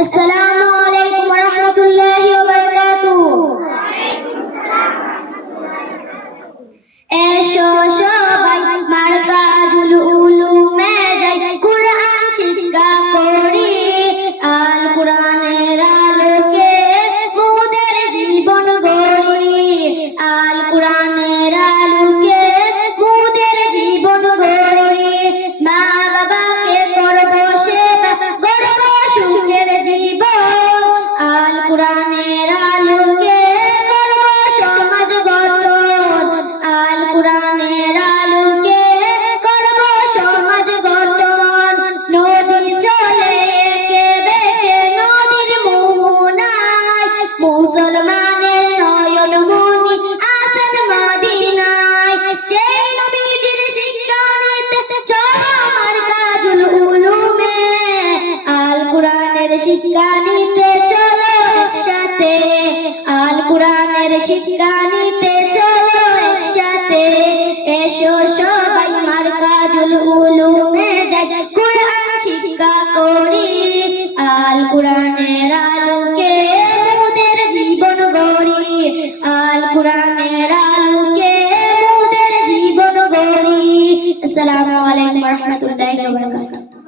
আসসালামু আলাইকুম ওয়া রাহমাতুল্লাহি ওয়া বারাকাতুহু। এসো সবাই মারকাজুল উলুমে যাই, কুরআন শিক্ষা করি। আল কুরআনের আলোকে মোদের জীবন গড়ি। আল কুরআনের আলোকে মোদের জীবন গড়ি। মা বাবাকে করব সেবা, গড়ব সুখের জীবন। আল কুরআনের আলোকে করব সমাজ গঠন। আল কুরআনের আলোকে করব সমাজ গঠন। নদী চলে একে বেঁকে নদীর মোহনায়, মুসলমানের নয়ন মনি আছেন মদিনায়। সেই নবীজির শিক্ষা নিতে চলো মারকাজুল উলুমে। আল কুরআনের শিক্ষা নিতে চলো একসাথে। আল কুরআনের শিক্ষা নিতে চলো একসাথে। এসো সবাই মারকাজুল উলুমে যাই, কুরআন শিক্ষা করি। আল কুরআনের আলোকে মোদের জীবন গড়ি। আল কুরআনের